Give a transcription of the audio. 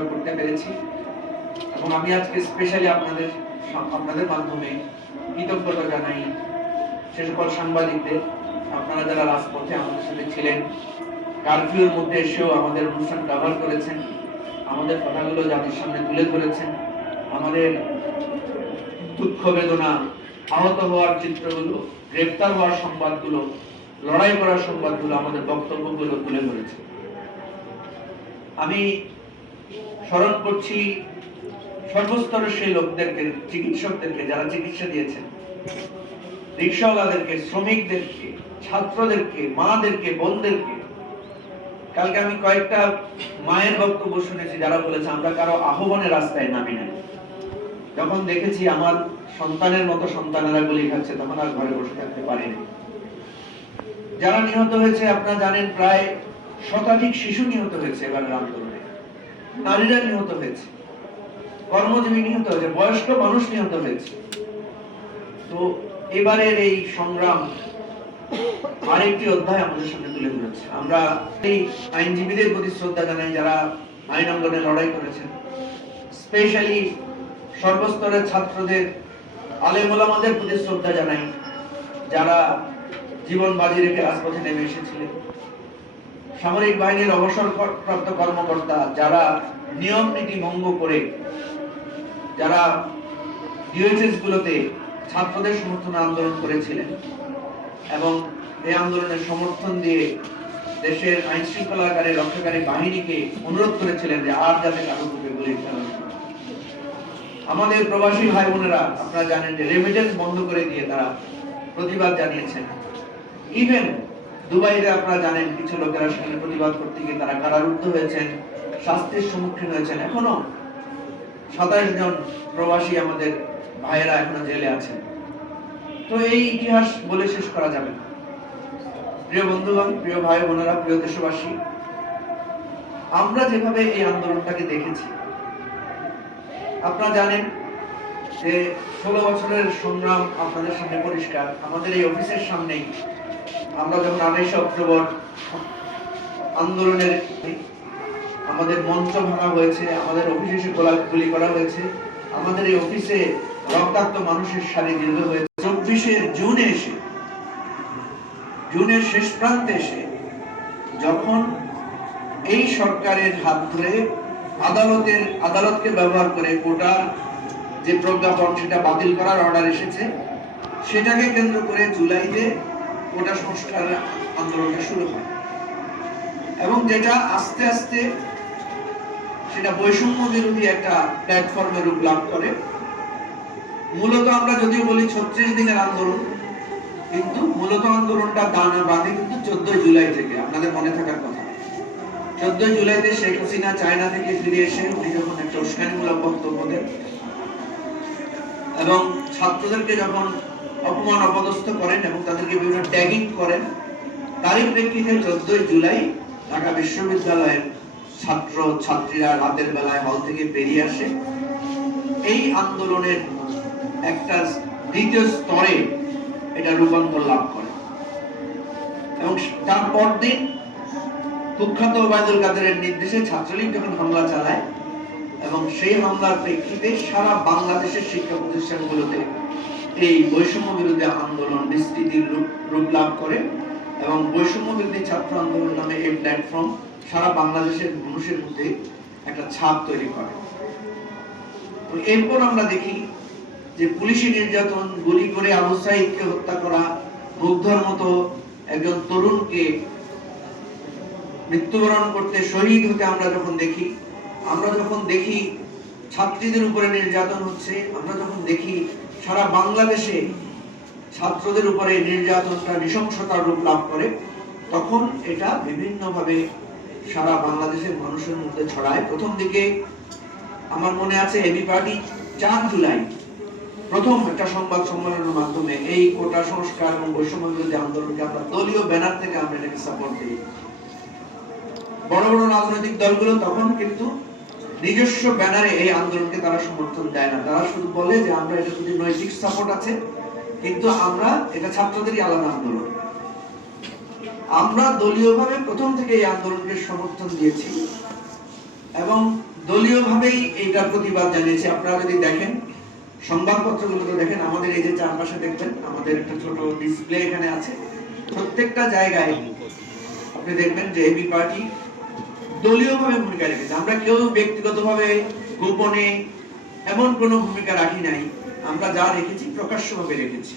আমরা করতে পেরেছি। এবং আমি আজকে স্পেশালি আপনাদের মাধ্যমে কৃতজ্ঞতা জানাই সে সকল সাংবাদিকদের, আপনারা যারা রাজপথে আমাদের সাথে ছিলেন, কারফিউর মধ্যে এসেও আমাদের অনুষ্ঠান কভার করেছেন, আমাদের কথাগুলো জাতির সামনে তুলে ধরেছেন, আমাদের দুঃখ বেদনা, আহত হওয়ার চিত্রগুলো, গ্রেফতার হওয়ার সংবাদগুলো, লড়াই করার সংবাদগুলো, আমাদের বক্তব্যগুলো তুলে ধরেছে। আমি স্মরণ করছি সর্বস্তরের সেই লোকদেরকে, চিকিৎসকদেরকে যারা চিকিৎসা দিয়েছেন, রিক্সাওয়ালাদেরকে, শ্রমিকদেরকে, ছাত্রদেরকে, মাদেরকে, বোনদেরকে। কালকে আমি কয়েকটা মায়ের বক্তব্য শুনেছি যারা বলেছে আমরা কারো আহ্বানে রাস্তায় নামি নাই। যখন দেখেছি আমার সন্তানের মতো সন্তানেরা গুলি খাচ্ছে, তখন আর ঘরে বসে থাকতে পারিনি। যারা নিহত হয়েছে আপনারা জানেন, প্রায় শতাধিক শিশু নিহত হয়েছে এবারের আন্দোলনে, নারীরা নিহত হয়েছে, কর্মজীবী নিহত হয়েছে, বয়স্ক মানুষ নিহত হয়েছে। তো এবারের এই সংগ্রাম আরেকটি অধ্যায় আমাদের সামনে তুলে ধরেছে। আমরা এই আইনজীবীদের প্রতি শ্রদ্ধা জানাই যারা আইন অঙ্গনে লড়াই করেছেন, স্পেশালি সর্বস্তরের ছাত্রদের, আলেম ওলামাদের প্রতি শ্রদ্ধা জানাই যারা জীবন বাজি রেখে রাজপথে নেমে এসেছিলেন, সামরিক বাহিনীর অবসরপ্রাপ্ত কর্মকর্তা যারা নিয়ম নীতি ভঙ্গ করে, যারা ইউএসএস গুলোতে ছাত্রদের সমর্থনে আন্দোলন করেছিলেন এবং এই আন্দোলনের সমর্থন দিয়ে দেশের আইন শৃঙ্খলাকারী রক্ষাকারী বাহিনীকে অনুরোধ করেছিলেন যে আর যাতে কারো বুকে গুলি চালানো। আমাদের প্রবাসী ভাই বোনেরা আপনারা জানেন যে রেমিটেন্স বন্ধ করে দিয়ে তারা প্রতিবাদ জানিয়েছেন। ইভেন দুবাইতে আপনারা জানেন কিছু লোকেরা সেখানে প্রতিবাদ করতে গিয়ে তারা কারারুদ্ধ হয়েছেন, শাস্তির সম্মুখীন হয়েছেন। এখনো 27 জন প্রবাসী আমাদের ভাইয়েরা এখনো জেলে আছেন। তো এই ইতিহাস বলে শেষ করা যাবে না। প্রিয় বন্ধুগণ, প্রিয় ভাই বোনেরা, প্রিয় দেশবাসী, আমরা যেভাবে এই আন্দোলনটাকে দেখেছি, আপনারা জানেন যে 16 বছরের সংগ্রাম আপনাদের সামনে পরিষ্কার। আমাদের এই অফিসের সামনেই আমরা যখন 28 অক্টোবর আন্দোলনের আমাদের মঞ্চ ভাঙা হয়েছে, আমাদের অফিসে এসে গুলি করা হয়েছে, আমাদের এই অফিসে রক্তাক্ত মানুষের সারি দীর্ঘ হয়েছে। 24 জুনে এসে, জুনের শেষ প্রান্তে এসে যখন এই সরকারের হাত ধরে আদালতকে ব্যবহার করে কোটার যে প্রজ্ঞাপন সেটা বাতিল করার অর্ডার এসেছে, সেটাকে কেন্দ্র করে জুলাইতে কোটা সংস্কার আন্দোলনটা শুরু হয় এবং যেটা আস্তে আস্তে সেটা বৈষম্য বিরোধী একটা প্ল্যাটফর্মে রূপ লাভ করে। মূলত আমরা যদিও বলি 36 দিনের আন্দোলন, কিন্তু মূলত আন্দোলনটা দানা বাঁধে কিন্তু 14 জুলাই থেকে। আপনাদের মনে থাকার কথা, 14 জুলাইতে শেখ হাসিনা চায়না থেকে ফিরে এসে উনি যখন একটা উস্কানিমূলক বক্তব্য দেন এবং ছাত্রদেরকে যখন অপমান অপদস্থ করেন এবং তাদেরকে বিভিন্ন ট্যাগিং করেন, তারই প্রেক্ষিতে 14 জুলাই ঢাকা বিশ্ববিদ্যালয়ের ছাত্র ছাত্রীরা রাতের বেলায় হল থেকে বেরিয়ে আসে। এই আন্দোলনের একটা দ্বিতীয় স্তরে এটা রূপান্তর লাভ করে এবং তার পরদিন কুখ্যাত ওবায়দুল কাদেরের নির্দেশে ছাত্রলীগ যখন হামলা চালায় এবং সেই হামলার প্রেক্ষিতে সারা বাংলাদেশের শিক্ষা প্রতিষ্ঠানগুলোতে এই বৈষম্য বিরোধী আন্দোলন বিস্তৃতির রূপ লাভ করে এবং বৈষম্য বিরোধী ছাত্র আন্দোলন নামে এই প্ল্যাটফর্ম সারা বাংলাদেশের মানুষের মধ্যে একটা ছাপ তৈরি করে। এরপর আমরা দেখি যে পুলিশি নির্যাতন, গুলি করে আবু সাঈদকে হত্যা করা, মুগ্ধর মতো একজন তরুণকে মৃত্যুবরণ করতে, শহীদ হতে আমরা যখন দেখি ছাত্রীদের উপরে নির্যাতন হচ্ছে, আমরা যখন দেখি সারা বাংলাদেশে ছাত্রদের উপরে নির্যাতনটা নৃশংসতার রূপ লাভ করে, তখন এটা বিভিন্নভাবে সারা বাংলাদেশের মানুষের মধ্যে ছড়ায়। প্রথম দিকে আমার মনে আছে এবি পার্টি 4 জুলাই প্রথম একটা সংবাদ সম্মেলনের মাধ্যমে এই কোটা সংস্কার এবং বৈষম্য বিরোধী আন্দোলনকে আমরা দলীয় ব্যানার থেকে আমরা এটাকে সাপোর্ট দিই। বড় বড় রাজনৈতিক দলগুলো তখন কিন্তু নিজস্ব ব্যানারে এই আন্দোলনকে তারা সমর্থন দেয় না, তারা শুধু বলে যে আমরা এটা প্রতি নৈতিক সাপোর্ট আছে, কিন্তু আমরা এটা ছাত্রদেরই আলাদা আন্দোলন। আমরা দলীয়ভাবে প্রথম থেকে এই আন্দোলনকে সমর্থন দিয়েছি এবং দলীয়ভাবেই এইটার প্রতিবাদ জানিয়েছে। আপনারা যদি দেখেন সংবাদপত্রগুলোতে দেখেন, আমাদের এই যে চারপাশে দেখবেন আমাদের একটা ছোট ডিসপ্লে এখানে আছে, প্রত্যেকটা জায়গায় আপনি দেখবেন যে এবি পার্টি দলীয়ভাবে ভূমিকা রেখেছে। আমরা কেউ ব্যক্তিগতভাবে গোপনে এমন কোনো ভূমিকা রাখি নাই, আমরা যা রেখেছি প্রকাশ্যভাবে রেখেছি।